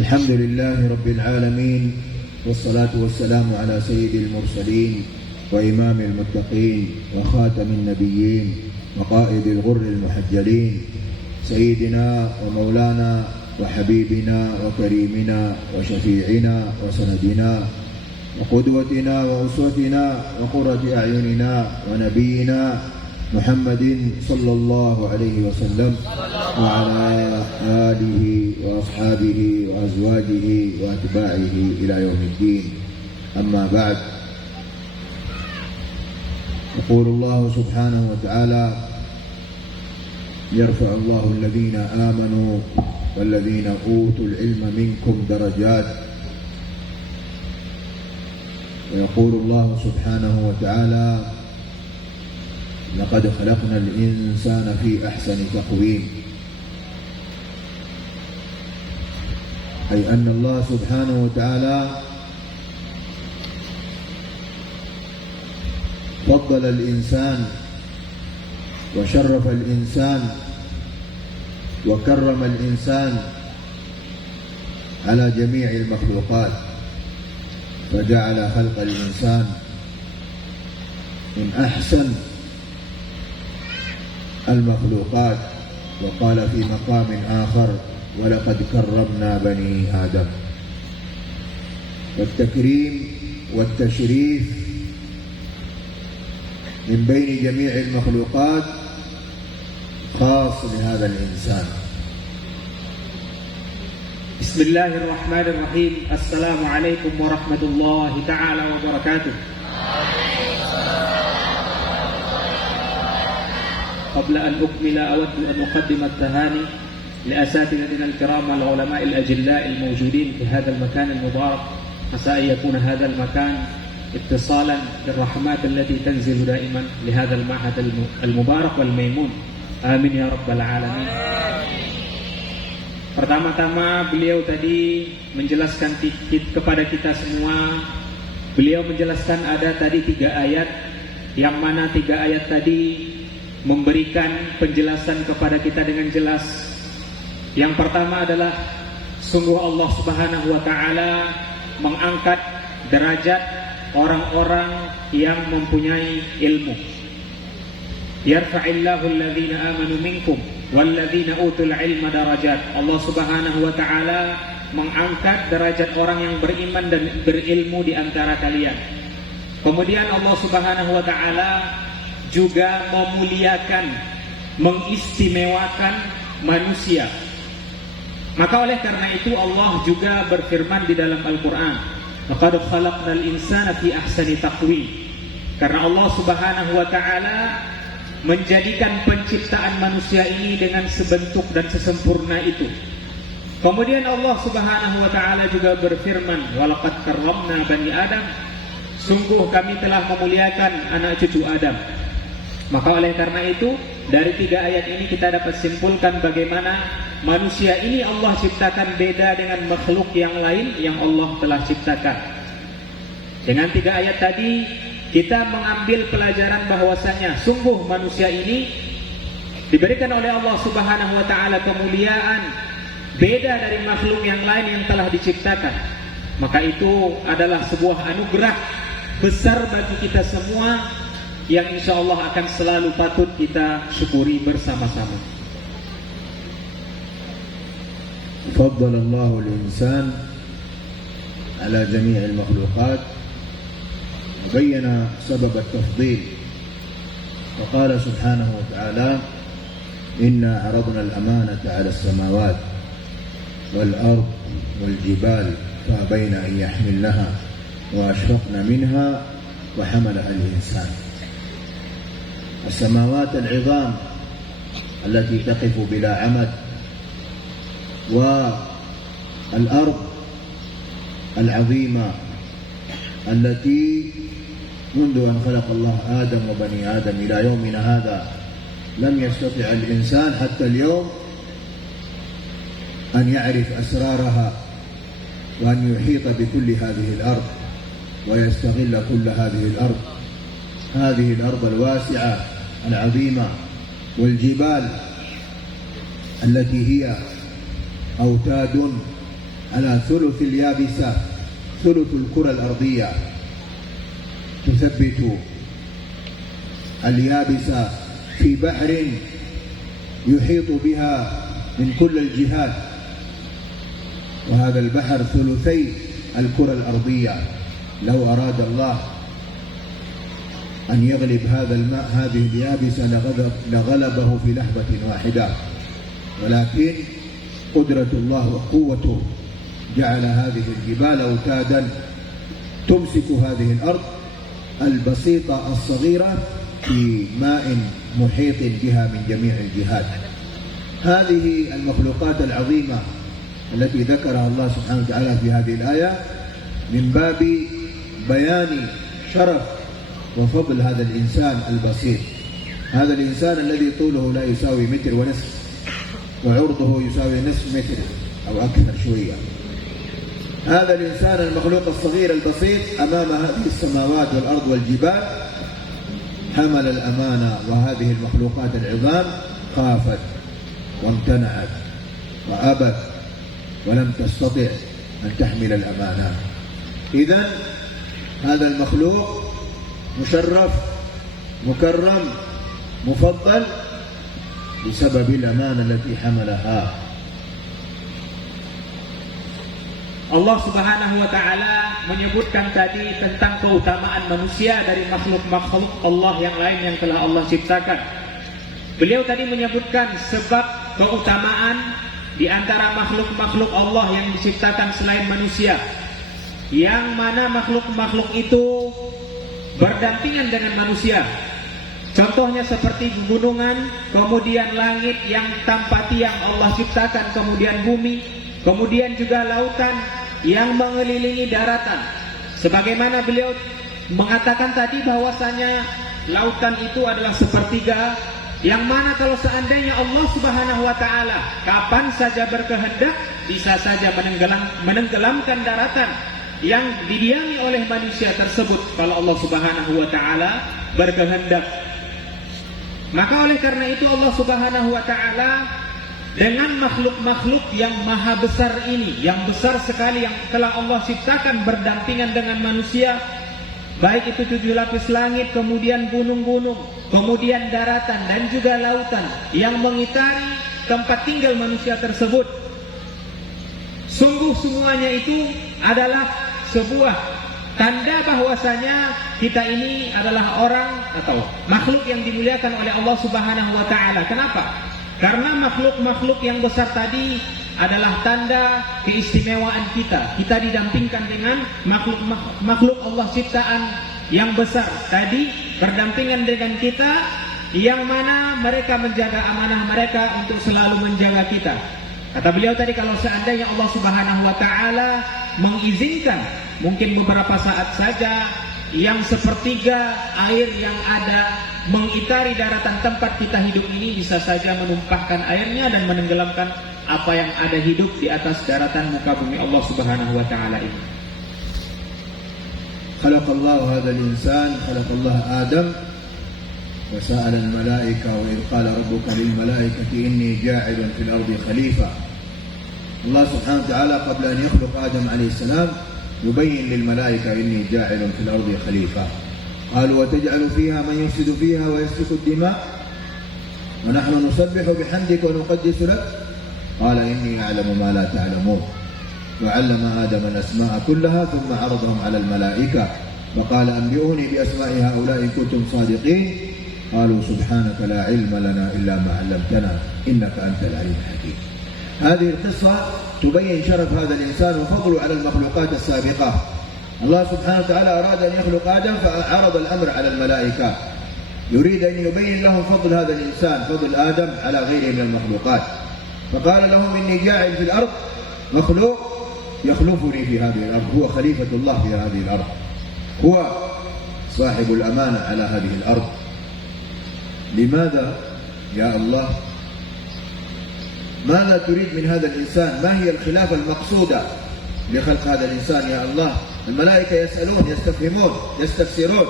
الحمد لله رب العالمين، والصلاة والسلام على سيد المرسلين وإمام المتقين وخاتم النبيين وقائد الغر المحجلين، سيدنا ومولانا وحبيبنا وكريمنا وشفيعنا وسندنا وقدوتنا وأسوتنا وقرة أعيننا ونبينا محمد صلى الله عليه وسلم وعلى آله وأصحابه وأزواجه وأتباعه إلى يوم الدين. أما بعد، يقول الله سبحانه وتعالى: يرفع الله الذين آمنوا والذين أوتوا العلم منكم درجات. ويقول الله سبحانه وتعالى: لقد خلقنا الإنسان في أحسن تقويم. أي أن الله سبحانه وتعالى فضل الإنسان وشرف الإنسان وكرم الإنسان على جميع المخلوقات، فجعل خلق الإنسان من أحسن المخلوقات. وقال في مقام آخر: ولقد كرمنا بني آدم. والتكريم والتشريف من بين جميع المخلوقات خاص لهذا الإنسان. بسم الله الرحمن الرحيم. السلام عليكم ورحمة الله تعالى وبركاته. قبل أن أكمل أود أن أقدم التهاني لأساتذتنا الكرام والعلماء الأجلاء الموجودين في هذا المكان المبارك. عسى أن يكون هذا المكان اتصالا بالرحمات التي تنزل دائما لهذا المعهد المبارك والميمون. آمين يا رب العالمين. Pertama-tama beliau tadi menjelaskan kepada kita semua. Beliau menjelaskan ada tadi 3 ayat, yang mana 3 ayat tadi memberikan penjelasan kepada kita dengan jelas. Yang pertama adalah sungguh Allah Subhanahu wa taala mengangkat derajat orang-orang yang mempunyai ilmu. Yarfa'illahu alladhina amanu minkum walladhina utul ilma darajat. Allah Subhanahu wa taala mengangkat derajat orang yang beriman dan berilmu di antara kalian. Kemudian Allah Subhanahu wa taala juga memuliakan, mengistimewakan manusia. Maka oleh karena itu Allah juga berfirman di dalam Al-Quran: laqad khalaqnal insana fi ahsani taqwim. Karena Allah Subhanahu wa taala menjadikan penciptaan manusia ini dengan sebentuk dan sesempurna itu. Kemudian Allah Subhanahu wa taala juga berfirman: walaqad karramna bani Adam. Sungguh kami telah memuliakan anak cucu Adam. Maka oleh karena itu, dari 3 ayat ini kita dapat simpulkan bagaimana manusia ini Allah ciptakan beda dengan makhluk yang lain yang Allah telah ciptakan. Dengan 3 ayat tadi kita mengambil pelajaran bahwasanya sungguh manusia ini diberikan oleh Allah Subhanahu wa taala kemuliaan beda dari makhluk yang lain yang telah diciptakan. Maka itu adalah sebuah anugerah besar bagi kita semua yang insya Allah akan selalu patut kita syukuri bersama-sama. فضل الله الإنسان على جميع المخلوقات وبين سبب التفضيل، وقال سبحانه وتعالى: إنا عرضنا الأمانة على السماوات والأرض والجبال فأبين أن يحملنها وأشفقن منها وحملها الإنسان. السماوات العظام التي تقف بلا عمد، والأرض العظيمة التي منذ أن خلق الله آدم وبني آدم إلى يومنا هذا لم يستطع الإنسان حتى اليوم أن يعرف أسرارها وأن يحيط بكل هذه الأرض ويستغل كل هذه الأرض. هذه الأرض الواسعة العظيمة والجبال التي هي أوتاد على ثلث اليابسة، ثلث الكرة الأرضية، تثبت اليابسة في بحر يحيط بها من كل الجهات، وهذا البحر ثلثي الكرة الأرضية. لو أراد الله أن يغلب هذا الماء، هذه اليابسة، لغلبه في لحظة واحدة، ولكن قدرة الله وقوته جعل هذه الجبال أوتادا تمسك هذه الأرض البسيطة الصغيرة في ماء محيط بها من جميع الجهات. هذه المخلوقات العظيمة التي ذكرها الله سبحانه وتعالى في هذه الآية من باب بيان شرف وفضل هذا الإنسان البسيط، هذا الإنسان الذي طوله لا يساوي متر ونصف وعرضه يساوي نصف متر أو أكثر شوية. هذا الإنسان المخلوق الصغير البسيط أمام هذه السماوات والأرض والجبال حمل الأمانة، وهذه المخلوقات العظام خافت وامتنعت وأبت ولم تستطع أن تحمل الأمانة. إذن هذا المخلوق مشرف مكرم مفضل بسبب الأمانة التي حملها. Allah Subhanahu wa Ta'ala menyebutkan tadi tentang keutamaan manusia dari makhluk-makhluk Allah yang lain yang telah Allah ciptakan. Beliau tadi menyebutkan sebab keutamaan di antara makhluk-makhluk Allah yang diciptakan selain manusia, yang mana makhluk-makhluk itu berdampingan dengan manusia. Contohnya seperti gunungan, kemudian langit yang tanpa tiang Allah ciptakan, kemudian bumi, kemudian juga lautan yang mengelilingi daratan. Sebagaimana beliau mengatakan tadi bahwasanya lautan itu adalah sepertiga, yang mana kalau seandainya Allah Subhanahu wa Ta'ala kapan saja berkehendak bisa saja menenggelamkan daratan yang didiami oleh manusia tersebut kalau Allah Subhanahu wa Ta'ala berkehendak. Maka oleh karena itu Allah Subhanahu wa Ta'ala dengan makhluk-makhluk yang maha besar ini, yang besar sekali yang telah Allah ciptakan berdampingan dengan manusia, baik itu 7 lapis langit, kemudian gunung-gunung, kemudian daratan dan juga lautan yang mengitari tempat tinggal manusia tersebut. Sungguh semuanya itu adalah sebuah tanda bahwasanya kita ini adalah orang atau makhluk yang dimuliakan oleh Allah Subhanahu wa Ta'ala. Kenapa? Karena makhluk-makhluk yang besar tadi adalah tanda keistimewaan kita. Kita didampingkan dengan makhluk Allah ciptaan yang besar tadi berdampingan dengan kita, yang mana mereka menjaga amanah mereka untuk selalu menjaga kita. Kata beliau tadi, kalau seandainya Allah Subhanahu wa Ta'ala mengizinkan mungkin beberapa saat saja yang sepertiga air yang ada mengitari daratan tempat kita hidup ini bisa saja menumpahkan airnya dan menenggelamkan apa yang ada hidup di atas daratan muka bumi Allah Subhanahu wa Ta'ala ini. Khalaqallahu hadzal insan, khalaqallahu Adam wa sa'ala al-malaika wa idh qala rabbuka lil malaikati inni ja'ilun fil ardi khalifah. Allah Subhanahu wa Ta'ala qabla an yakhluq Adam alayhi salam يبين للملائكة إني جاعل في الأرض خليفة. قالوا وتجعل فيها من يفسد فيها ويسفك الدماء ونحن نسبح بحمدك ونقدس لك قال إني أعلم ما لا تعلمون. وعلم آدم الأسماء كلها ثم عرضهم على الملائكة فقال أنبئوني بأسماء هؤلاء إن كنتم صادقين قالوا سبحانك لا علم لنا إلا ما علمتنا إنك أنت العليم الحكيم. هذه القصة تبين شرف هذا الإنسان وفضله على المخلوقات السابقة. الله سبحانه وتعالى أراد أن يخلق آدم فعرض الأمر على الملائكة، يريد أن يبين لهم فضل هذا الإنسان، فضل آدم على غيره من المخلوقات، فقال لهم إني جاعل في الأرض مخلوق يخلفني في هذه الأرض، هو خليفة الله في هذه الأرض، هو صاحب الأمانة على هذه الأرض. لماذا يا الله؟ ماذا تريد من هذا الإنسان؟ ما هي الخلافة المقصودة لخلق هذا الإنسان يا الله؟ الملائكة يسألون، يستفهمون، يستفسرون،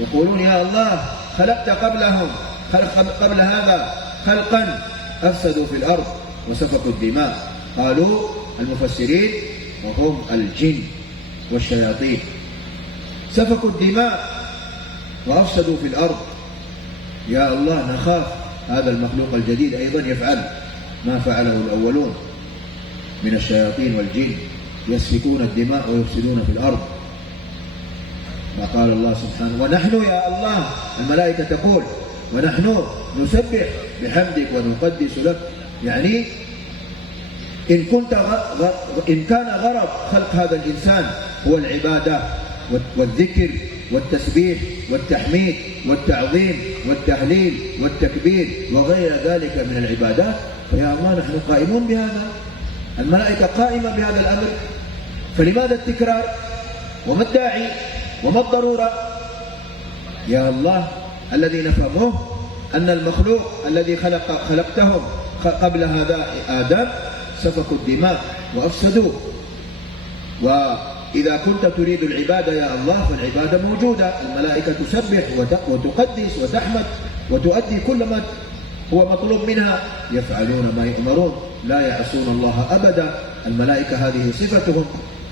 يقولون يا الله خلقت قبلهم، قبل هذا خلقا أفسدوا في الأرض وسفكوا الدماء. قالوا المفسرين وهم الجن والشياطين. سفكوا الدماء وأفسدوا في الأرض. يا الله نخاف هذا المخلوق الجديد أيضا يفعل ما فعله الأولون من الشياطين والجن، يسفكون الدماء ويفسدون في الأرض. وقال الله سبحانه: ونحن يا الله، الملائكة تقول: ونحن نسبح بحمدك ونقدس لك. يعني إن كان غرض خلق هذا الإنسان هو العبادة والذكر والتسبيح والتحميد والتعظيم والتهليل والتكبير وغير ذلك من العبادات، فيا الله نحن قائمون بهذا، الملائكة قائمة بهذا الأمر، فلماذا التكرار؟ وما الداعي وما الضرورة؟ يا الله الذي نفهمه أن المخلوق الذي خلقتهم قبل هذا آدم سفكوا الدماء وأفسدوا، وإذا كنت تريد العبادة يا الله فالعبادة موجودة، الملائكة تسبح وتقدس وتحمد وتؤدي كل ما هو مطلوب منها، يفعلون ما يؤمرون لا يعصون الله أبدا، الملائكة هذه صفتهم،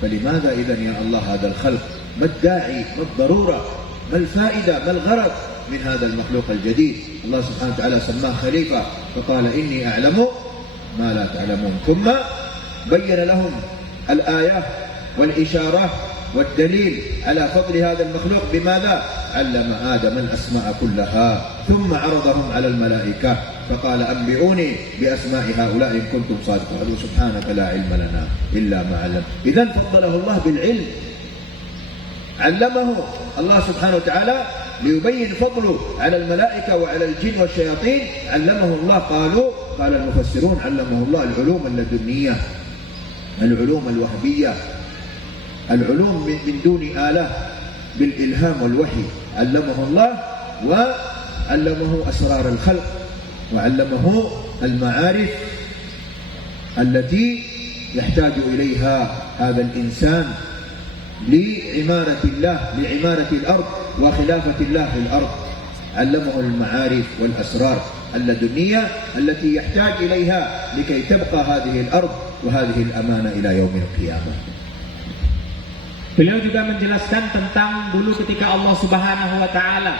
فلماذا إذن يا الله هذا الخلق؟ ما الداعي؟ ما الضرورة؟ ما الفائدة؟ ما الغرض من هذا المخلوق الجديد؟ الله سبحانه وتعالى سماه خليفة فقال: إني أعلم ما لا تعلمون. ثم بين لهم الآية والإشارة والدليل على فضل هذا المخلوق بماذا؟ علم آدم الأسماء كلها ثم عرضهم على الملائكة فقال: أنبئوني بأسماء هؤلاء إن كنتم صادقين. قالوا: سبحانك لا علم لنا إلا ما علمتنا. إذن فضله الله بالعلم، علمه الله سبحانه وتعالى ليبين فضله على الملائكة وعلى الجن والشياطين، علمه الله. قال المفسرون: علمه الله العلوم اللدنية، العلوم الوهبية، العلوم من دون آلة بالإلهام والوحي، علمه الله، وعلمه أسرار الخلق، وعلمه المعارف التي يحتاج إليها هذا الإنسان لعمارة الله، لعمارة الأرض وخلافة الله في الأرض. علمه المعارف والأسرار اللدنية التي يحتاج إليها لكي تبقى هذه الأرض وهذه الأمانة إلى يوم القيامة. Beliau juga menjelaskan tentang dulu ketika Allah Subhanahu wa taala,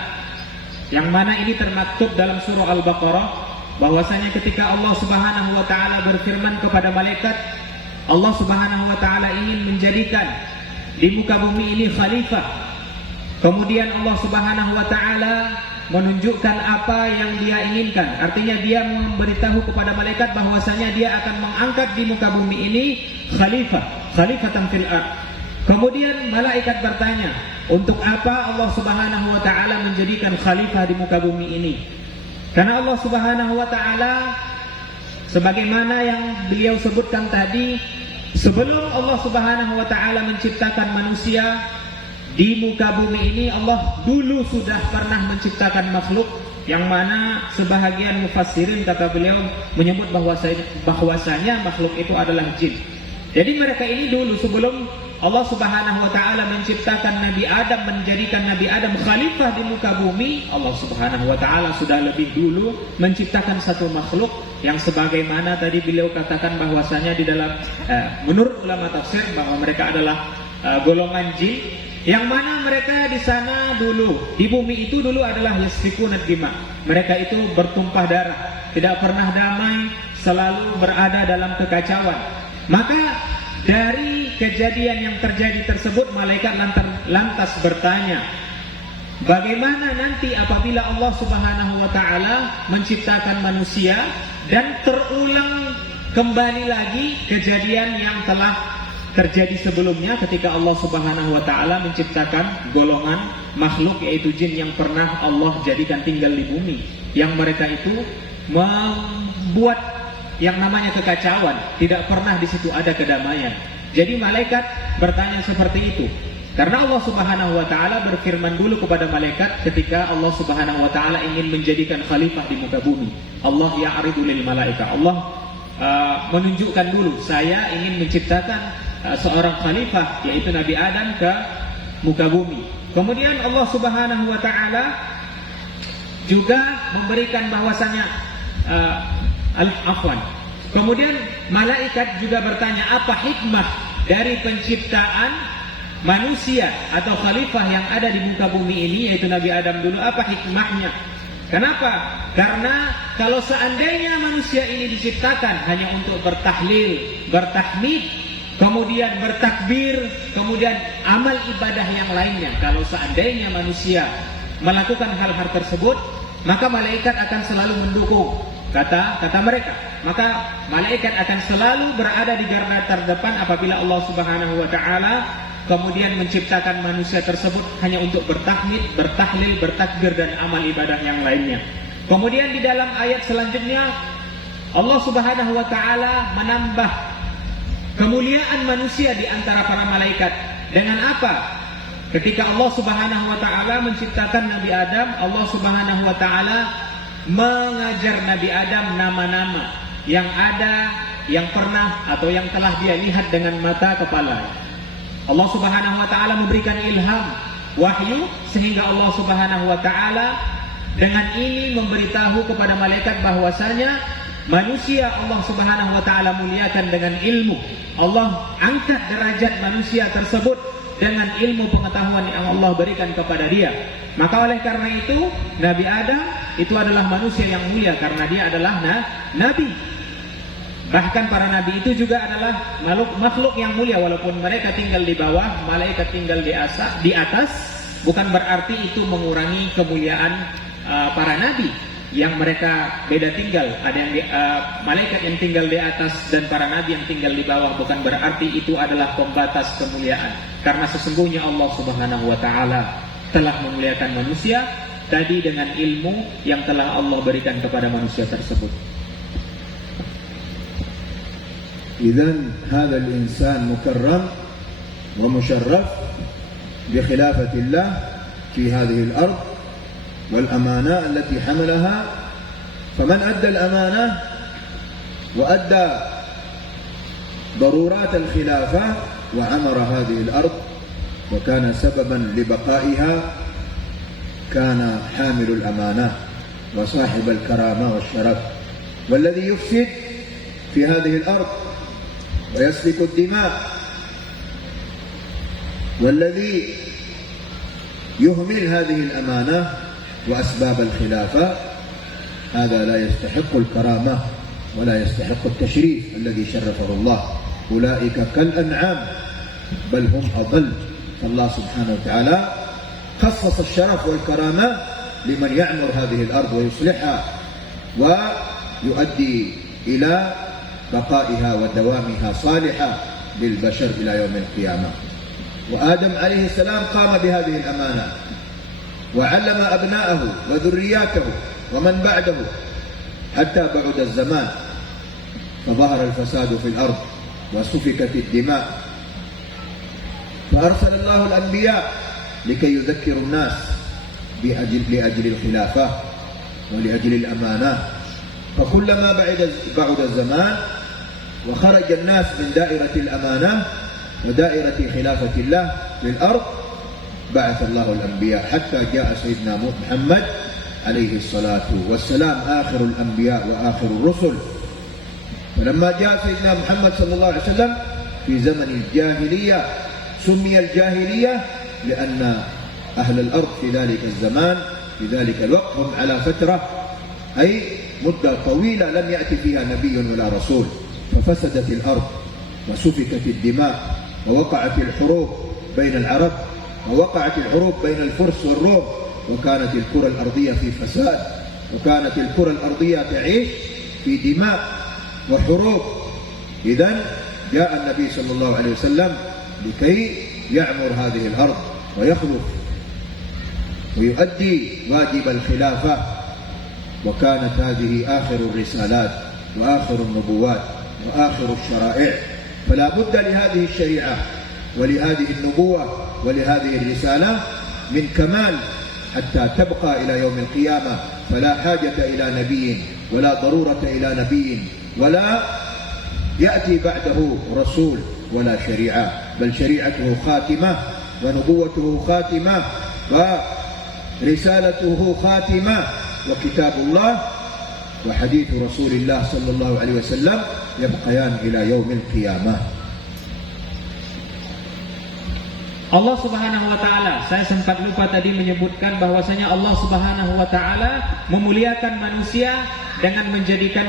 yang mana ini termaktub dalam surah Al-Baqarah, bahwasanya ketika Allah Subhanahu wa taala berfirman kepada malaikat, Allah Subhanahu wa taala ingin menjadikan di muka bumi ini khalifah. Kemudian Allah Subhanahu wa taala menunjukkan apa yang dia inginkan. Artinya dia memberitahu kepada malaikat bahwasanya dia akan mengangkat di muka bumi ini khalifatan fil ardh. Kemudian malaikat bertanya, untuk apa Allah Subhanahu wa taala menjadikan khalifah di muka bumi ini? Karena Allah Subhanahu wa taala, sebagaimana yang beliau sebutkan tadi, sebelum Allah Subhanahu wa taala menciptakan manusia di muka bumi ini, Allah dulu sudah pernah menciptakan makhluk, yang mana sebahagian mufassirin kata beliau menyebut bahwasanya makhluk itu adalah jin. Jadi mereka ini dulu sebelum Allah Subhanahu wa taala menciptakan Nabi Adam, menjadikan Nabi Adam khalifah di muka bumi, Allah Subhanahu wa taala sudah lebih dulu menciptakan satu makhluk yang sebagaimana tadi beliau katakan bahwasanya di dalam menurut ulama tafsir bahwa mereka adalah golongan jin, yang mana mereka di sana dulu, di bumi itu dulu adalah yasfikunad dima. Mereka itu bertumpah darah, tidak pernah damai, selalu berada dalam kekacauan. Maka dari kejadian yang terjadi tersebut, malaikat lantas bertanya, bagaimana nanti apabila Allah Subhanahu wa taala menciptakan manusia dan terulang kembali lagi kejadian yang telah terjadi sebelumnya ketika Allah Subhanahu wa taala menciptakan golongan makhluk yaitu jin yang pernah Allah jadikan tinggal di bumi, yang mereka itu membuat yang namanya kekacauan, tidak pernah di situ ada kedamaian. Jadi malaikat bertanya seperti itu karena Allah Subhanahu wa taala berfirman dulu kepada malaikat ketika Allah Subhanahu wa taala ingin menjadikan khalifah di muka bumi. Allah ya'ridu lil malaika, Allah menunjukkan dulu, saya ingin menciptakan seorang khalifah yaitu Nabi Adam ke muka bumi. Kemudian Allah Subhanahu wa taala juga memberikan bahwasanya Kemudian malaikat juga bertanya, apa hikmah dari penciptaan manusia atau khalifah yang ada di muka bumi ini, yaitu Nabi Adam dulu, apa hikmahnya? Kenapa? Karena kalau seandainya manusia ini diciptakan hanya untuk bertahlil, bertahmid, kemudian bertakbir, kemudian amal ibadah yang lainnya, kalau seandainya manusia melakukan hal-hal tersebut, maka malaikat akan selalu mendukung, kata mereka. Maka malaikat akan selalu berada di garda terdepan apabila Allah Subhanahu wa taala kemudian menciptakan manusia tersebut hanya untuk bertahmid, bertahlil, bertakbir dan amal ibadah yang lainnya. Kemudian di dalam ayat selanjutnya Allah Subhanahu wa taala menambah kemuliaan manusia di antara para malaikat. Dengan apa? Ketika Allah Subhanahu wa taala menciptakan Nabi Adam, Allah Subhanahu wa taala mengajar Nabi Adam nama-nama yang ada, yang pernah atau yang telah dia lihat dengan mata kepala. Allah Subhanahu wa taala memberikan ilham, wahyu, sehingga Allah Subhanahu wa taala dengan ini memberitahu kepada malaikat bahwasanya manusia Allah Subhanahu wa taala muliakan dengan ilmu. Allah angkat derajat manusia tersebut dengan ilmu pengetahuan yang Allah berikan kepada dia. Maka oleh karena itu Nabi Adam itu adalah manusia yang mulia karena dia adalah nabi. Bahkan para nabi itu juga adalah makhluk yang mulia, walaupun mereka tinggal di bawah, malaikat tinggal di atas, bukan berarti itu mengurangi kemuliaan para nabi yang mereka beda tinggal. Ada yang malaikat yang tinggal di atas dan para nabi yang tinggal di bawah, bukan berarti itu adalah pembatas kemuliaan. Karena sesungguhnya Allah Subhanahu wa taala telah memuliakan manusia tadi dengan ilmu yang telah Allah berikan kepada manusia tersebut. إذن هذا الإنسان مكرم ومشرف بخلافة الله في هذه الأرض والأمانة التي حملها. فمن أدى الأمانة وأدى ضرورات الخلافة وعمر هذه الأرض وكان سببا لبقائها كان حامل الأمانة وصاحب الكرامة والشرف. والذي يفسد في هذه الأرض ويسفك الدماء والذي يهمل هذه الأمانة وأسباب الخلافة هذا لا يستحق الكرامة ولا يستحق التشريف الذي شرفه الله. أولئك كالأنعام بل هم أضل. فالله سبحانه وتعالى خصص الشرف والكرامة لمن يعمر هذه الأرض ويصلحها ويؤدي إلى بقائها ودوامها صالحة للبشر إلى يوم القيامة. وآدم عليه السلام قام بهذه الأمانة وعلم أبناءه وذرياته ومن بعده حتى بعد الزمان فظهر الفساد في الأرض وسفكت الدماء. فأرسل الله الأنبياء لكي يذكروا الناس لأجل الخلافة ولأجل الأمانة. فكلما بعد الزمان وخرج الناس من دائرة الأمانة ودائرة خلافة الله في الأرض بعث الله الأنبياء حتى جاء سيدنا محمد عليه الصلاة والسلام آخر الأنبياء وآخر الرسل. فلما جاء سيدنا محمد صلى الله عليه وسلم في زمن الجاهلية سمي الجاهلية لأن أهل الأرض في ذلك الزمان في ذلك الوقت هم على فترة أي مدة طويلة لم يأتي فيها نبي ولا رسول. ففسدت الأرض وسفكت الدماء ووقعت الحروب بين العرب ووقعت الحروب بين الفرس والروم وكانت الكرة الأرضية في فساد وكانت الكرة الأرضية تعيش في دماء وحروب. إذن جاء النبي صلى الله عليه وسلم لكي يعمر هذه الأرض ويخلف ويؤدي واجب الخلافة. وكانت هذه آخر الرسالات وآخر النبوات وآخر الشرائع. فلا بد لهذه الشريعة ولهذه النبوة ولهذه الرسالة من كمال حتى تبقى إلى يوم القيامة. فلا حاجة إلى نبي ولا ضرورة إلى نبي ولا يأتي بعده رسول ولا شريعة، بل شريعته خاتمة ونبوته خاتمة ورسالته خاتمة وكتاب الله وحديث رسول الله صلى الله عليه وسلم يبقيان إلى يوم القيامة. Allah Subhanahu wa taala, saya sempat lupa tadi menyebutkan bahwasanya Allah Subhanahu wa taala memuliakan manusia dengan menjadikan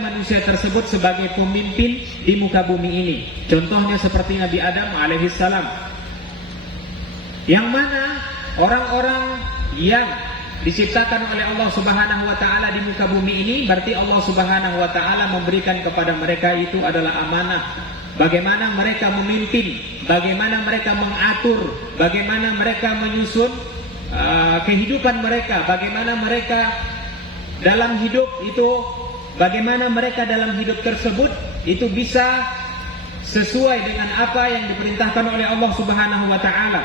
manusia tersebut sebagai pemimpin di muka bumi ini. Contohnya seperti Nabi Adam alaihissalam, yang mana orang-orang yang diciptakan oleh Allah Subhanahu wa taala di muka bumi ini, berarti Allah Subhanahu wa taala memberikan kepada mereka itu adalah amanah. Bagaimana mereka memimpin, bagaimana mereka mengatur, bagaimana mereka menyusun kehidupan mereka, bagaimana mereka dalam hidup itu, bagaimana mereka dalam hidup tersebut itu bisa sesuai dengan apa yang diperintahkan oleh Allah Subhanahu wa taala.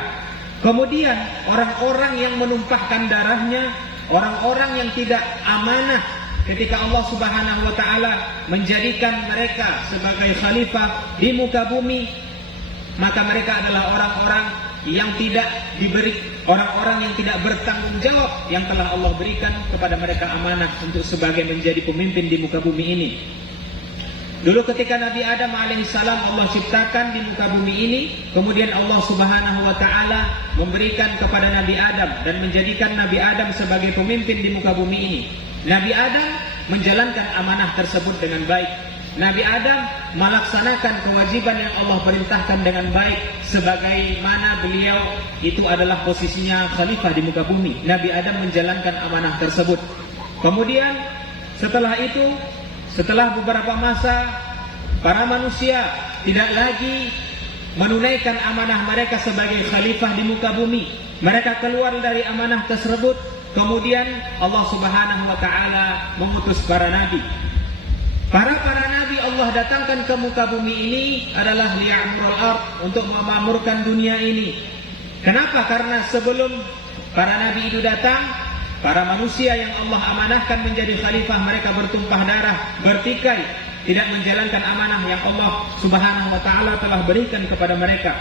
Kemudian orang-orang yang menumpahkan darahnya, orang-orang yang tidak amanah, ketika Allah Subhanahu wa taala menjadikan mereka sebagai khalifah di muka bumi, maka mereka adalah orang-orang yang tidak diberi, orang-orang yang tidak bertanggung jawab yang telah Allah berikan kepada mereka amanah untuk sebagai menjadi pemimpin di muka bumi ini. Dulu ketika Nabi Adam alaihissalam Allah ciptakan di muka bumi ini, kemudian Allah Subhanahu wa taala memberikan kepada Nabi Adam dan menjadikan Nabi Adam sebagai pemimpin di muka bumi ini. Nabi Adam menjalankan amanah tersebut dengan baik. Nabi Adam melaksanakan kewajiban yang Allah perintahkan dengan baik, sebagaimana beliau itu adalah posisinya khalifah di muka bumi. Nabi Adam menjalankan amanah tersebut. Kemudian setelah itu, setelah beberapa masa, para manusia tidak lagi menunaikan amanah mereka sebagai khalifah di muka bumi. Mereka keluar dari amanah tersebut. Kemudian Allah Subhanahu wa taala mengutus para nabi. Para nabi Allah datangkan ke muka bumi ini adalah liya'murul ard, untuk memakmurkan dunia ini. Kenapa? Karena sebelum para nabi itu datang, para manusia yang Allah amanahkan menjadi khalifah, mereka bertumpah darah, bertikai, tidak menjalankan amanah yang Allah Subhanahu wa taala telah berikan kepada mereka.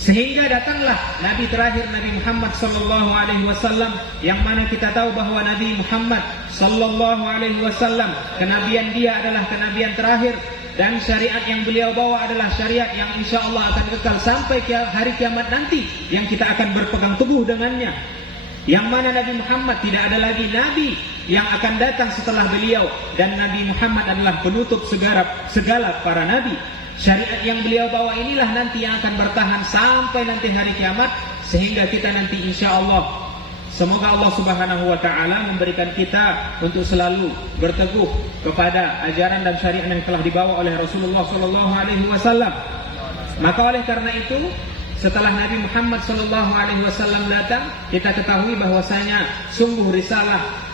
Sehingga datanglah Nabi terakhir, Nabi Muhammad sallallahu alaihi wasallam, yang mana kita tahu bahwa Nabi Muhammad sallallahu alaihi wasallam, kenabian dia adalah kenabian terakhir, dan syariat yang beliau bawa adalah syariat yang insya Allah akan kekal sampai hari kiamat nanti, yang kita akan berpegang teguh dengannya. Yang mana Nabi Muhammad tidak ada lagi nabi yang akan datang setelah beliau, dan Nabi Muhammad adalah penutup segala para nabi. Syariat yang beliau bawa inilah nanti yang akan bertahan sampai nanti hari kiamat, sehingga kita nanti insya Allah, semoga Allah Subhanahu wa taala memberikan kita untuk selalu berteguh kepada ajaran dan syariat yang telah dibawa oleh Rasulullah sallallahu alaihi wasallam. Maka oleh karena itu, setelah Nabi Muhammad sallallahu alaihi wasallam datang, kita ketahui bahwasanya sungguh risalah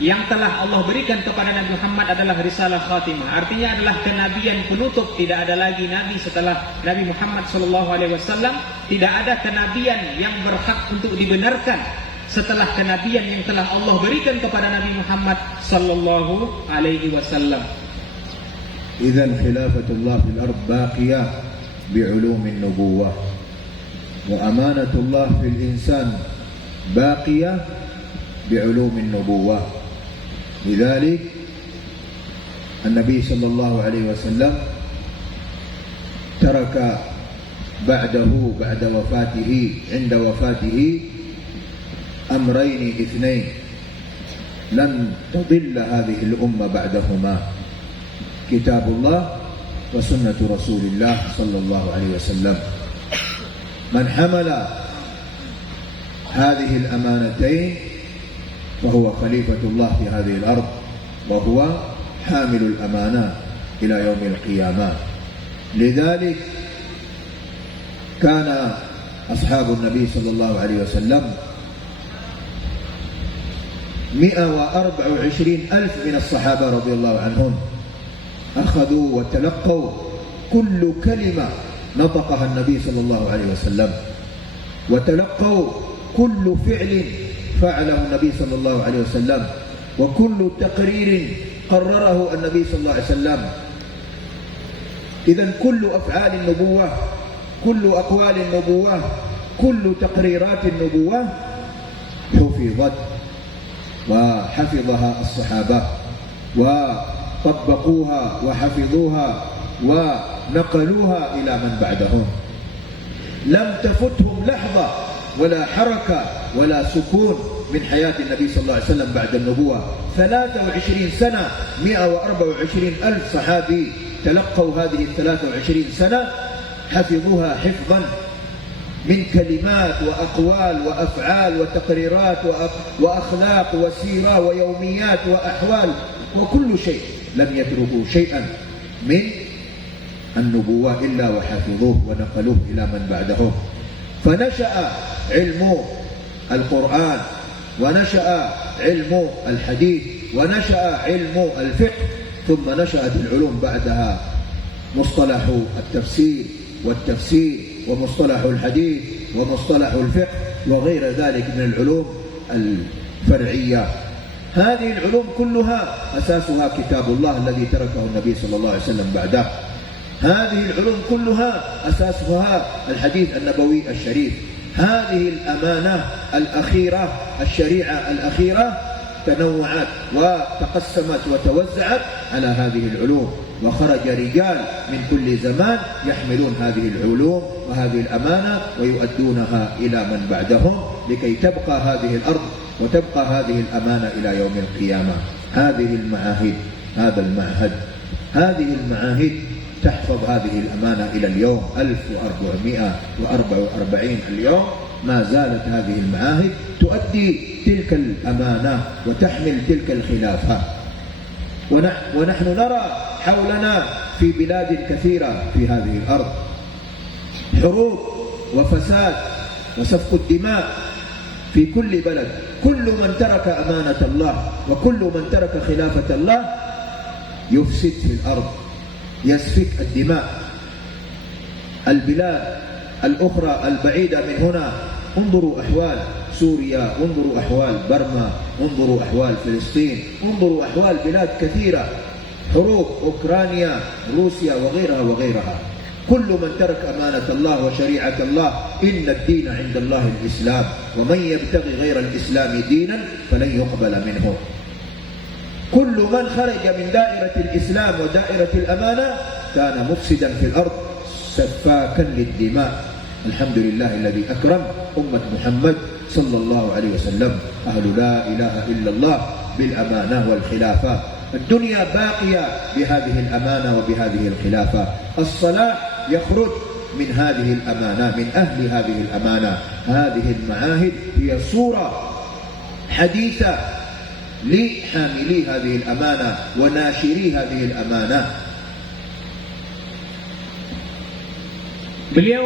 yang telah Allah berikan kepada Nabi Muhammad adalah risalah khatimah. Artinya adalah kenabian penutup. Tidak ada lagi nabi setelah Nabi Muhammad sallallahu alaihi wasallam. Tidak ada kenabian yang berhak untuk dibenarkan setelah kenabian yang telah Allah berikan kepada Nabi Muhammad sallallahu alaihi wasallam. Idzan khilafatullah fil ard baqiyah bi'ulumin nubuwah, wa amanatullah fil insan baqiyah bi'ulumin nubuwah. لذلك النبي صلى الله عليه وسلم ترك بعد وفاته عند وفاته أمرين اثنين لن تضل هذه الأمة بعدهما، كتاب الله وسنة رسول الله صلى الله عليه وسلم. من حمل هذه الأمانتين وهو خليفة الله في هذه الأرض، وهو حامل الأمانة إلى يوم القيامة. لذلك كان أصحاب النبي صلى الله عليه وسلم 124,000 من الصحابة رضي الله عنهم أخذوا وتلقوا كل كلمة نطقها النبي صلى الله عليه وسلم، وتلقوا كل فعل فعله النبي صلى الله عليه وسلم، وكل تقرير قرره النبي صلى الله عليه وسلم. إذن كل أفعال النبوة، كل أقوال النبوة، كل تقريرات النبوة حفظت وحفظها الصحابة وطبقوها وحفظوها ونقلوها إلى من بعدهم. لم تفتهم لحظة ولا حركة ولا سكون من حياة النبي صلى الله عليه وسلم بعد النبوة. 23 سنة 124 ألف صحابي تلقوا هذه 23 سنة، حفظوها حفظا من كلمات وأقوال وأفعال وتقريرات وأخلاق وسيرة ويوميات وأحوال وكل شيء. لم يتركوا شيئا من النبوة إلا وحفظوه ونقلوه إلى من بعدهم. فنشأ علم القرآن، ونشأ علم الحديث، ونشأ علم الفقه، ثم نشأت العلوم بعدها، مصطلح التفسير والتفسير، ومصطلح الحديث، ومصطلح الفقه، وغير ذلك من العلوم الفرعية. هذه العلوم كلها أساسها كتاب الله الذي تركه النبي صلى الله عليه وسلم بعده. هذه العلوم كلها أساسها الحديث النبوي الشريف. هذه الأمانة الأخيرة، الشريعة الأخيرة، تنوعت وتقسمت وتوزعت على هذه العلوم، وخرج رجال من كل زمان يحملون هذه العلوم وهذه الأمانة ويؤدونها إلى من بعدهم، لكي تبقى هذه الأرض وتبقى هذه الأمانة إلى يوم القيامة. هذه المعاهد، هذا المعهد، هذه المعاهد تحفظ هذه الأمانة إلى اليوم. 1444 اليوم ما زالت هذه المعاهد تؤدي تلك الأمانة وتحمل تلك الخلافة. ونحن نرى حولنا في بلاد كثيرة في هذه الأرض حروب وفساد وسفك الدماء في كل بلد. كل من ترك أمانة الله وكل من ترك خلافة الله يفسد في الأرض، يسفك الدماء. البلاد الأخرى البعيدة من هنا، انظروا أحوال سوريا، انظروا أحوال برما، انظروا أحوال فلسطين، انظروا أحوال بلاد كثيرة، حروب أوكرانيا، روسيا، وغيرها وغيرها. كل من ترك أمانة الله وشريعة الله، إن الدين عند الله الإسلام، ومن يبتغي غير الإسلام دينا فلن يقبل منه. كل من خرج من دائرة الإسلام ودائرة الأمانة كان مفسدا في الأرض، سفاكا للدماء. الحمد لله الذي أكرم أمة محمد صلى الله عليه وسلم، أهل لا إله إلا الله، بالأمانة والخلافة. الدنيا باقية بهذه الأمانة وبهذه الخلافة. الصلاح يخرج من هذه الأمانة، من أهل هذه الأمانة. هذه المعاهد هي صورة حديثة لحاملي هذه الأمانة وناشري هذه الأمانة. Beliau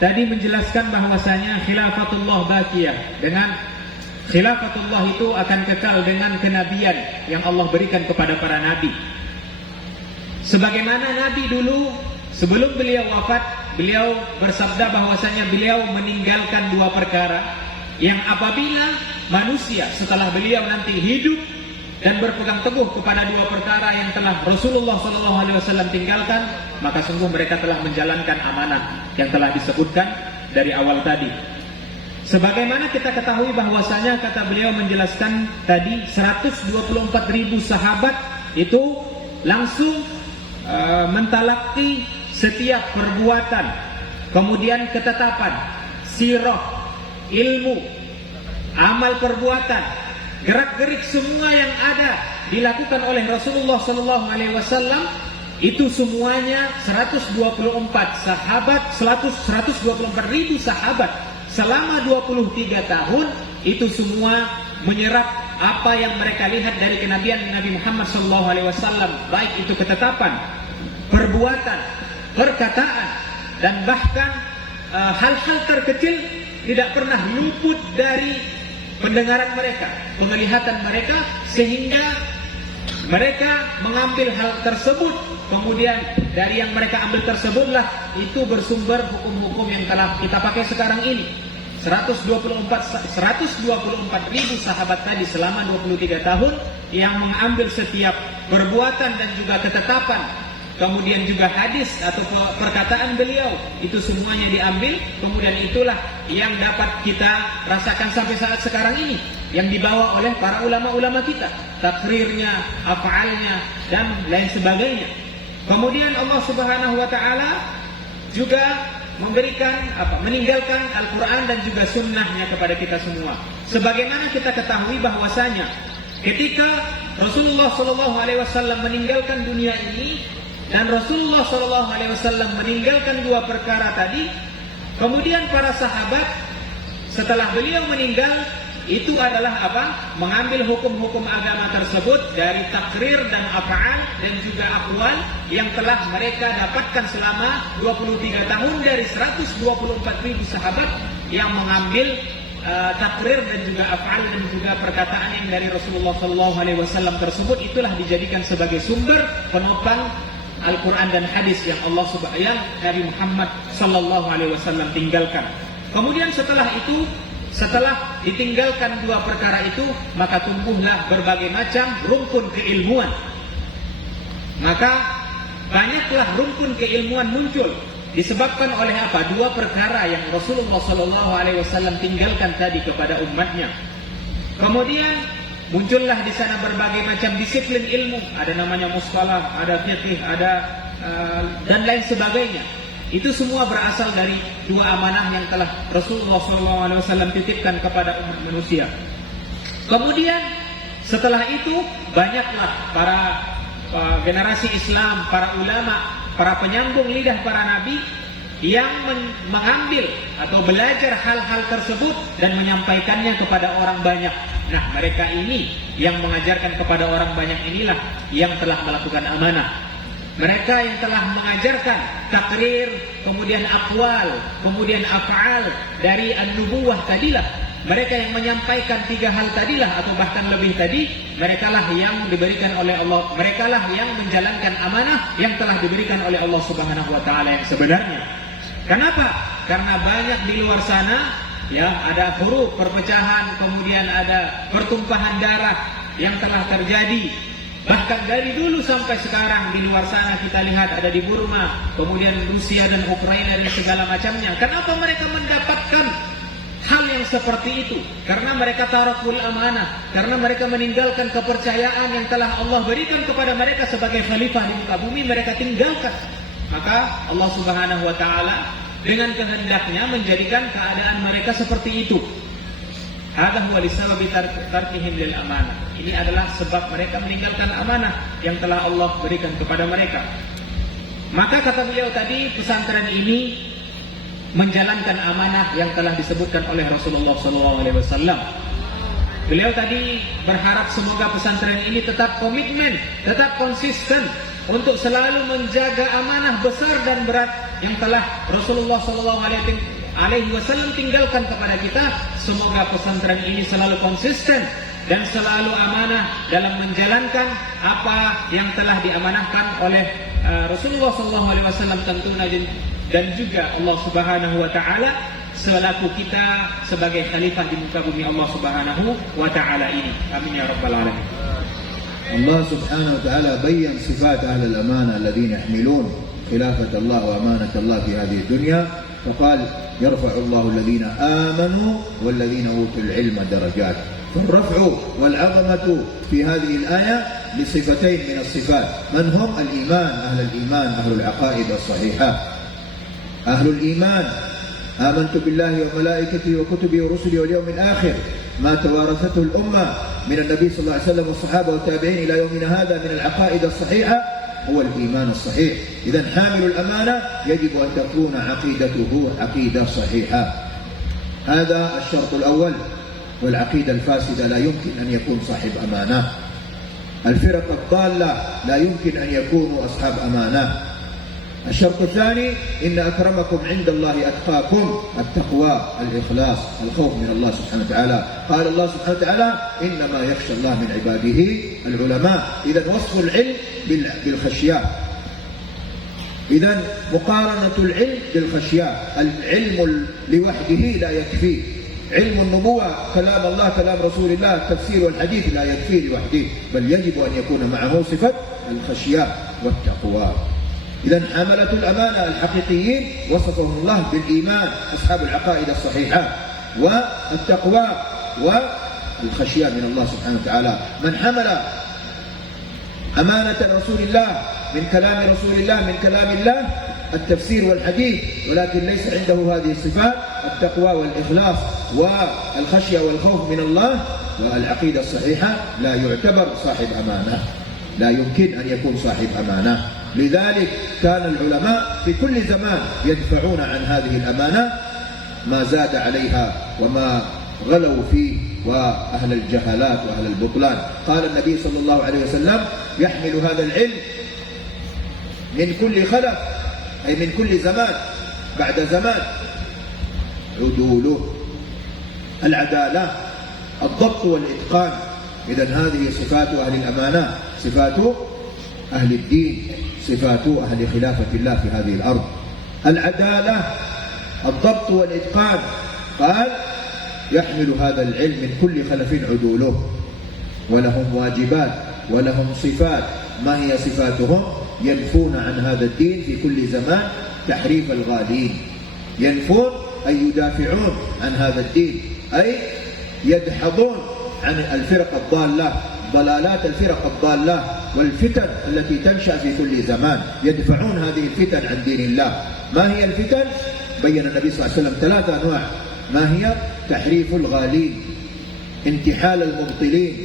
tadi menjelaskan bahwasanya khilafatullah baqiyah. Dengan khilafatullah itu akan kekal dengan kenabian yang Allah berikan kepada para nabi. Sebagaimana nabi dulu sebelum beliau wafat, beliau bersabda bahwasanya beliau meninggalkan dua perkara yang apabila manusia setelah beliau nanti hidup dan berpegang teguh kepada dua perkara yang telah Rasulullah SAW tinggalkan, maka sungguh mereka telah menjalankan amanah yang telah disebutkan dari awal tadi. Sebagaimana kita ketahui bahwasanya kata beliau menjelaskan tadi 124.000 sahabat itu langsung mentalaki setiap perbuatan, kemudian ketetapan, sirah, ilmu, amal perbuatan, gerak-gerik semua yang ada dilakukan oleh Rasulullah SAW, itu semuanya 124 sahabat, 124.000 sahabat selama 23 tahun itu semua menyerap apa yang mereka lihat dari kenabian Nabi Muhammad SAW, baik itu ketetapan, perbuatan, perkataan, dan bahkan hal-hal terkecil tidak pernah luput dari pendengaran mereka, penglihatan mereka, sehingga mereka mengambil hal tersebut. Kemudian dari yang mereka ambil tersebutlah itu bersumber hukum-hukum yang telah kita pakai sekarang ini. 124.000 sahabat tadi selama 23 tahun yang mengambil setiap perbuatan dan juga ketetapan, kemudian juga hadis atau perkataan beliau, itu semuanya diambil. Kemudian itulah yang dapat kita rasakan sampai saat sekarang ini. yang dibawa oleh para ulama-ulama kita, takrirnya, af'alnya, dan lain sebagainya. Kemudian Allah Subhanahu wa taala juga meninggalkan Al-Quran dan juga sunnahnya kepada kita semua. Sebagaimana kita ketahui bahwasanya ketika Rasulullah SAW meninggalkan dunia ini dan Rasulullah SAW meninggalkan dua perkara tadi, kemudian para sahabat setelah beliau meninggal itu adalah mengambil hukum-hukum agama tersebut dari takrir dan af'al dan juga aqwal yang telah mereka dapatkan selama 23 tahun dari 124.000 sahabat yang mengambil takrir dan juga af'al dan juga perkataan yang dari Rasulullah SAW tersebut, itulah dijadikan sebagai sumber penopang Al-Quran dan hadis yang Nabi Muhammad SAW tinggalkan. Kemudian setelah ditinggalkan dua perkara itu, maka tumbuhlah berbagai macam rumpun keilmuan. Maka banyaklah rumpun keilmuan muncul disebabkan oleh dua perkara yang Rasulullah SAW tinggalkan tadi kepada umatnya. Kemudian muncullah di sana berbagai macam disiplin ilmu, ada namanya mustalah, ada fiqh, dan lain sebagainya. Itu semua berasal dari dua amanah yang telah Rasulullah SAW titipkan kepada umat manusia. Kemudian setelah itu banyaklah para generasi Islam, para ulama, para penyambung lidah para nabi yang mengambil atau belajar hal-hal tersebut dan menyampaikannya kepada orang banyak. Nah, mereka ini yang mengajarkan kepada orang banyak inilah yang telah melakukan amanah. Mereka yang telah mengajarkan takrir, kemudian aqwal, kemudian af'al dari an-nubuwah tadilah. Mereka yang menyampaikan tiga hal tadilah atau bahkan lebih tadi, merekalah yang diberikan oleh Allah, merekalah yang menjalankan amanah yang telah diberikan oleh Allah Subhanahu wa taala yang sebenarnya. Kenapa? Karena banyak di luar sana ada huruf perpecahan, kemudian ada pertumpahan darah yang telah terjadi. Bahkan dari dulu sampai sekarang di luar sana kita lihat ada di Burma, kemudian Rusia dan Ukraina dan segala macamnya. Kenapa mereka mendapatkan hal yang seperti itu? Karena mereka tarakul amanah, karena mereka meninggalkan kepercayaan yang telah Allah berikan kepada mereka sebagai khalifah di muka bumi, mereka tinggalkan. Maka Allah Subhanahu wa taala dengan kehendaknya menjadikan keadaan mereka seperti itu. Hadza huwa lisababi tarkihim lil amanah. Ini adalah sebab mereka meninggalkan amanah yang telah Allah berikan kepada mereka. Maka kata beliau tadi, pesantren ini menjalankan amanah yang telah disebutkan oleh Rasulullah SAW. Beliau tadi berharap semoga pesantren ini tetap komitmen, tetap konsisten untuk selalu menjaga amanah besar dan berat yang telah Rasulullah SAW tinggalkan kepada kita. Semoga pesantren ini selalu konsisten dan selalu amanah dalam menjalankan apa yang telah diamanahkan oleh Rasulullah SAW tentunya, dan juga Allah Subhanahu wa taala selaku kita sebagai khalifah di muka bumi Allah Subhanahu wa taala ini. Amin ya rabbal alamin. Allah Subhanahu wa taala bayyan sifat ahli al-amanah alladhina yahmilun khilafat Allah wa amanat Allah fi hadhihi dunya, faqala yarfa'u Allah alladhina amanu walladhina utul ilma darajat. فالرفع والعظمة في هذه الآية لصفتين من الصفات. من هم؟ الإيمان، أهل الإيمان، أهل العقائد الصحيحة. أهل الإيمان آمنت بالله وملائكته وكتبه ورسله واليوم الآخر، ما توارثته الأمة من النبي صلى الله عليه وسلم والصحابة والتابعين إلى يومنا هذا من العقائد الصحيحة هو الإيمان الصحيح. إذن حامل الأمانة يجب أن تكون عقيدته عقيدة صحيحة. هذا الشرط الأول. والعقيدة الفاسدة لا يمكن أن يكون صاحب أمانة. الفرق الضالة لا يمكن أن يكونوا أصحاب أمانة. الشرط الثاني إن أكرمكم عند الله أتقاكم، التقوى، الإخلاص، الخوف من الله سبحانه وتعالى. قال الله سبحانه وتعالى إنما يخشى الله من عباده العلماء. إذن وصف العلم بالخشية. إذن مقارنة العلم بالخشية. العلم لوحده لا يكفي. علم النبوة كلام الله كلام رسول الله التفسير والحديث لا يكفي لوحده، بل يجب أن يكون معه صفة الخشية والتقوى. إذن حملة الأمانة الحقيقيين وصفهم الله بالإيمان، أصحاب العقائد الصحيحة، والتقوى، الخشية من الله سبحانه وتعالى. من حمل أمانة رسول الله من كلام رسول الله من كلام الله التفسير والحديث ولكن ليس عنده هذه الصفات التقوى والإخلاص والخشية والخوف من الله والعقيدة الصحيحة لا يعتبر صاحب أمانة، لا يمكن أن يكون صاحب أمانة. لذلك كان العلماء في كل زمان يدفعون عن هذه الأمانة ما زاد عليها وما غلوا فيه وأهل الجهالات وأهل البطلان. قال النبي صلى الله عليه وسلم يحمل هذا العلم من كل خلف أي من كل زمان بعد زمان عدوله، العدالة، الضبط والإتقان. إذن هذه صفات أهل الأمانة، صفات أهل الدين، صفات أهل خلافة الله في هذه الأرض. العدالة، الضبط والإتقان. قال يحمل هذا العلم من كل خلف عدوله، ولهم واجبات ولهم صفات. ما هي صفاتهم؟ ينفون عن هذا الدين في كل زمان تحريف الغالين، ينفون أي يدافعون عن هذا الدين، أي يدحضون عن الفرق الضالة، ضلالات الفرق الضالة والفتن التي تنشأ في كل زمان، يدفعون هذه الفتن عن دين الله. ما هي الفتن؟ بين النبي صلى الله عليه وسلم 3 أنواع. ما هي؟ تحريف الغالين، انتحال المبطلين،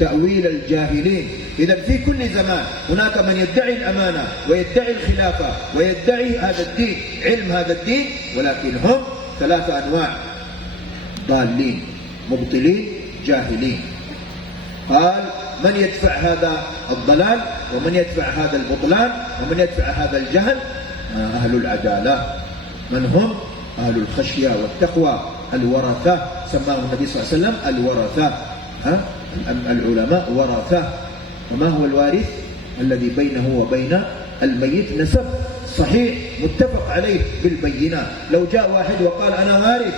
تأويل الجاهلين. إذن في كل زمان هناك من يدعي الأمانة ويدعي الخلافة ويدعي هذا الدين، علم هذا الدين، ولكن هم 3 أنواع: ضالين، مبطلين، جاهلين. قال من يدفع هذا الضلال ومن يدفع هذا البطلان ومن يدفع هذا الجهل؟ أهل العدالة. من هم؟ أهل الخشية والتقوى، الورثة. سماهم النبي صلى الله عليه وسلم الورثة. العلماء ورثة. وما هو الوارث؟ الذي بينه وبين الميت نسب صحيح متفق عليه بالبينة. لو جاء واحد وقال أنا وارث،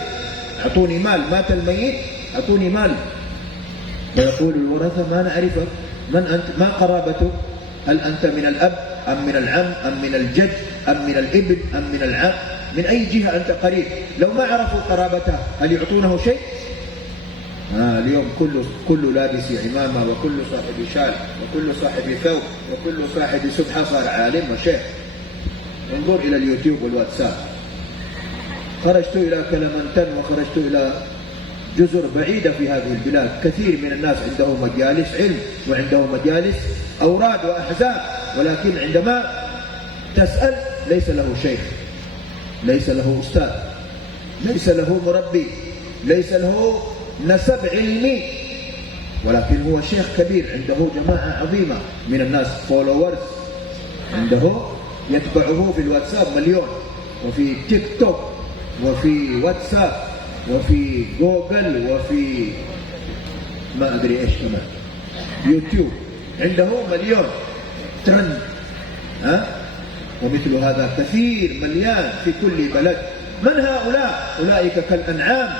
أعطوني مال، مات الميت، أعطوني مال، ويقول الورثة ما نعرفك، من أنت، ما قرابتك، هل أنت من الأب أم من العم أم من الجد أم من الابن أم من العم، من أي جهة أنت قريب؟ لو ما عرفوا قرابته هل يعطونه شيء؟ اليوم كل لابس عمامة وكل صاحب شال وكل صاحب ثوب وكل صاحب سبحة صار عالم وشيخ. انظر إلى اليوتيوب والواتساب. خرجت إلى كلمنتن وخرجت إلى جزر بعيدة في هذه البلاد، كثير من الناس عنده مجالس علم وعنده مجالس أوراد وأحزاب، ولكن عندما تسأل ليس له شيخ، ليس له أستاذ، ليس له مربي، ليس له نسب علمي، ولكن هو شيخ كبير، عنده جماعة عظيمة من الناس، فولورز، عنده يتبعه في الواتساب 1,000,000 وفي تيك توك وفي واتساب وفي جوجل وفي ما أدري إيش كمان، يوتيوب، عنده 1,000,000 ترند. ومثل هذا كثير مليان في كل بلد. من هؤلاء؟ أولئك كالأنعام،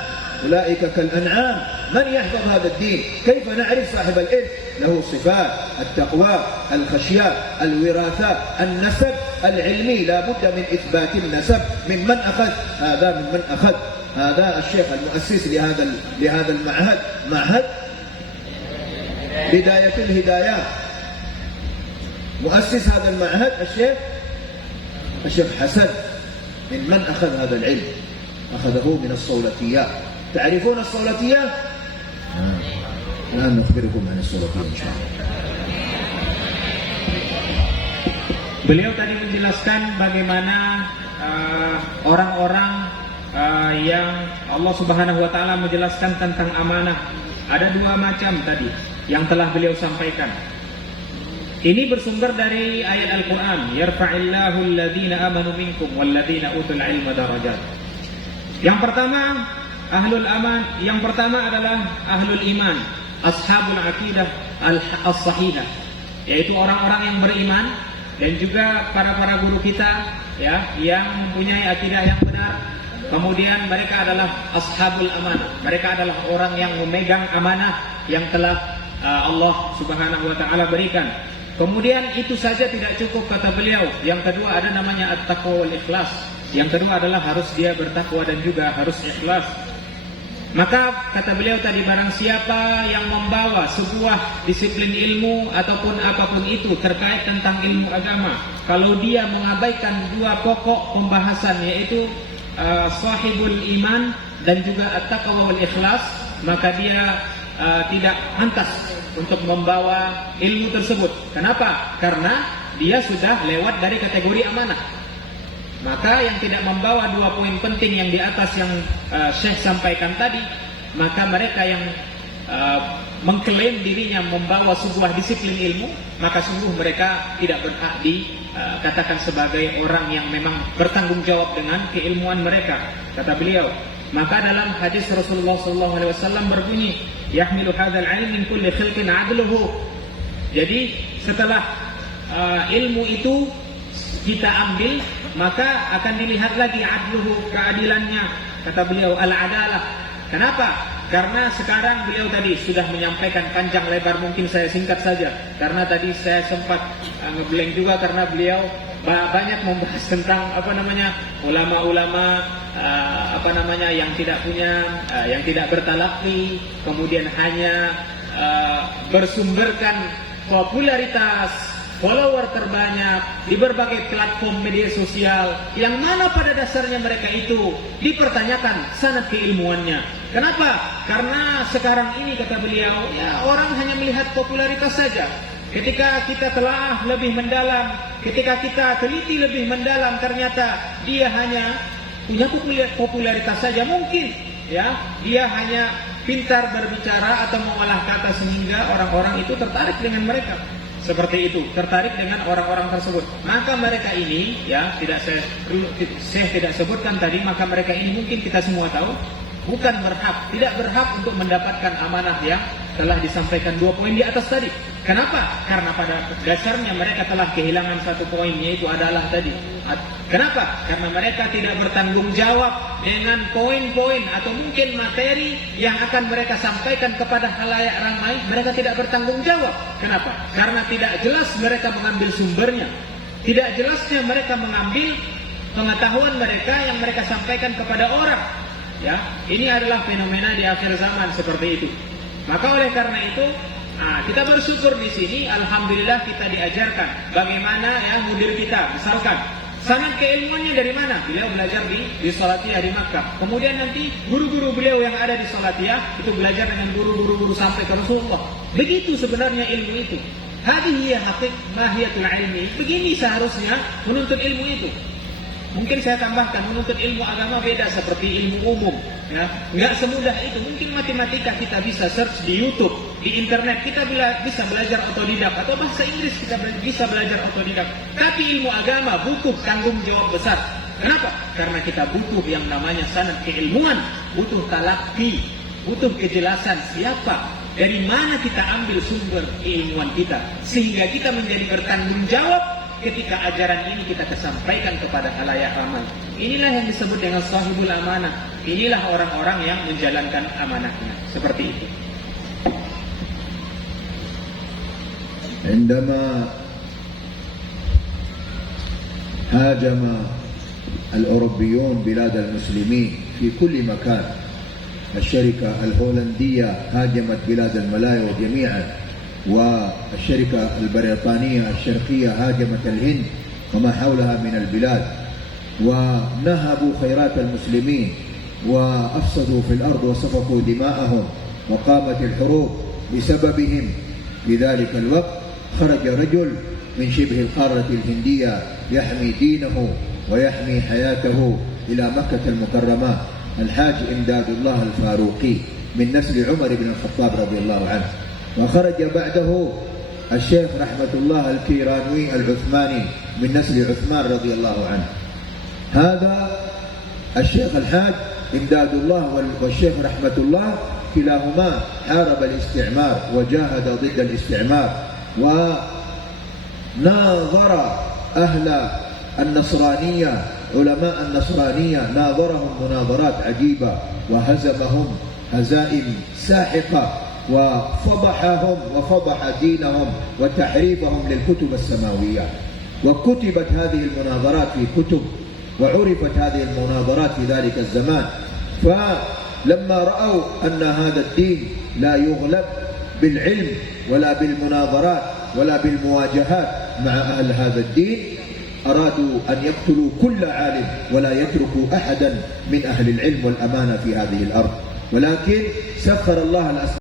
أولئك كالأنعام. من يحفظ هذا الدين؟ كيف نعرف صاحب العلم؟ له صفات: التقوى، الخشية، الوراثة، النسب العلمي. لا بد من إثبات النسب. ممن أخذ هذا؟ ممن أخذ هذا؟ الشيخ المؤسس لهذا المعهد، معهد بداية الهدايات. مؤسس هذا المعهد الشيخ حسن. من أخذ هذا العلم؟ أخذه من الصولتيات. تعرفون الصولتيات؟ الآن نخبركم عن الصولتيات إن شاء الله. Beliau tadi menjelaskan bagaimana orang-orang yang Allah Subhanahu wa taala menjelaskan tentang amanah. Ada 2 macam tadi yang telah beliau sampaikan. Ini bersumber dari ayat Al-Quran, yarfa'illahu alladhina amanu minkum walladhina utul ilma darajat. Yang pertama adalah ahlul iman, ashabul aqidah as-sahihah, yaitu orang-orang yang beriman dan juga para guru kita ya yang mempunyai akidah yang benar. Kemudian mereka adalah ashabul amanah, mereka adalah orang yang memegang amanah yang telah Allah Subhanahu wa taala berikan. Kemudian itu saja tidak cukup, kata beliau. Yang kedua ada namanya at-taqwa wal ikhlas. Yang kedua adalah harus dia bertakwa dan juga harus ikhlas. Maka kata beliau tadi, barang siapa yang membawa sebuah disiplin ilmu ataupun apapun itu terkait tentang ilmu agama, kalau dia mengabaikan dua pokok pembahasan, yaitu sahibul iman dan juga at-taqwa wal ikhlas, maka dia tidak pantas untuk membawa ilmu tersebut. Kenapa? Karena dia sudah lewat dari kategori amanah. Maka yang tidak membawa dua poin penting yang di atas yang Syekh sampaikan tadi, maka mereka yang mengklaim dirinya membawa sebuah disiplin ilmu, maka sungguh mereka tidak berhak dikatakan sebagai orang yang memang bertanggung jawab dengan keilmuan mereka. Kata beliau, maka dalam hadis Rasulullah SAW berbunyi, yahmilu hadzal ilm min kulli khilqin adluhu. Jadi setelah ilmu itu kita ambil, maka akan dilihat lagi adluhu, keadilannya. Kata beliau, al-adalah. Kenapa? Karena sekarang beliau tadi sudah menyampaikan panjang lebar, mungkin saya singkat saja. Karena tadi saya sempat ngeblank juga karena beliau banyak membahas tentang ulama-ulama yang tidak punya, yang tidak bertalaqi, kemudian hanya bersumberkan popularitas, follower terbanyak di berbagai platform media sosial, yang mana pada dasarnya mereka itu dipertanyakan sanad keilmuannya. Kenapa? Karena sekarang ini, kata beliau, ya orang hanya melihat popularitas saja. Ketika kita telah lebih mendalam, ketika kita teliti lebih mendalam, ternyata dia hanya punya popularitas saja. Mungkin ya dia hanya pintar berbicara atau mengolah kata sehingga orang-orang itu tertarik dengan mereka. Seperti itu, tertarik dengan orang-orang tersebut. Maka mereka ini, ya saya tidak sebutkan tadi, maka mereka ini mungkin kita semua tahu, bukan berhak, tidak berhak untuk mendapatkan amanah yang telah disampaikan dua poin di atas tadi. Kenapa? Karena pada dasarnya mereka telah kehilangan satu poin, yaitu adalah tadi. Kenapa? Karena mereka tidak bertanggung jawab dengan poin-poin atau mungkin materi yang akan mereka sampaikan kepada khalayak ramai. Mereka tidak bertanggung jawab. Kenapa? Karena tidak jelas mereka mengambil sumbernya. Tidak jelasnya mereka mengambil pengetahuan mereka yang mereka sampaikan kepada orang. Ya, ini adalah fenomena di akhir zaman seperti itu. Maka oleh karena itu, kita bersyukur di sini, alhamdulillah kita diajarkan bagaimana ya mudir kita, misalkan sanad keilmuannya dari mana? Beliau belajar di Salatiyah di Makkah. Kemudian nanti guru-guru beliau yang ada di Salatiyah itu belajar dengan guru-guru sampai ke Rasulullah. Begitu sebenarnya ilmu itu. Hadhihi mahiyatul ilmi. Begini seharusnya menuntut ilmu itu. Mungkin saya tambahkan, menuntut ilmu agama beda seperti ilmu umum. Ya, nggak semudah itu. Mungkin matematika kita bisa search di YouTube, di internet kita bisa belajar otodidak, atau bahasa Inggris kita bisa belajar otodidak. Tapi ilmu agama butuh tanggung jawab besar. Kenapa? Karena kita butuh yang namanya sanad keilmuan, butuh talaqi, butuh kejelasan siapa, dari mana kita ambil sumber keilmuan kita, sehingga kita menjadi bertanggung jawab ketika ajaran ini kita kesampaikan kepada khalayak ramai. Inilah yang disebut dengan sahibul amanah. Inilah orang-orang yang menjalankan amanahnya. Seperti itu. عندما هاجم الأوروبيون بلاد المسلمين في كل مكان، الشركة الهولندية هاجمت بلاد الملايو جميعا، والشركة البريطانية الشرقية هاجمت الهند وما حولها من البلاد، ونهبوا خيرات المسلمين وأفسدوا في الأرض وسفكوا دماءهم وقامت الحروب بسببهم. في ذلك الوقت خرج رجل من شبه القارة الهندية يحمي دينه ويحمي حياته إلى مكة المكرمة، الحاج إمداد الله الفاروقي من نسل عمر بن الخطاب رضي الله عنه. وخرج بعده الشيخ رحمة الله الكيرانوي العثماني من نسل عثمان رضي الله عنه. هذا الشيخ الحاج إمداد الله والشيخ رحمة الله كلاهما حارب الاستعمار وجاهد ضد الاستعمار، وناظر أهل النصرانية، علماء النصرانية ناظرهم مناظرات عجيبة وهزمهم هزائم ساحقة وفضحهم وفضح دينهم وتحريفهم للكتب السماوية. وكتبت هذه المناظرات في كتب، وعرفت هذه المناظرات في ذلك الزمان. لما رأوا أن هذا الدين لا يغلب بالعلم ولا بالمناظرات ولا بالمواجهات مع أهل هذا الدين، أرادوا أن يقتلوا كل عالم ولا يتركوا أحدا من أهل العلم والأمانة في هذه الأرض. ولكن سخر الله الأسباب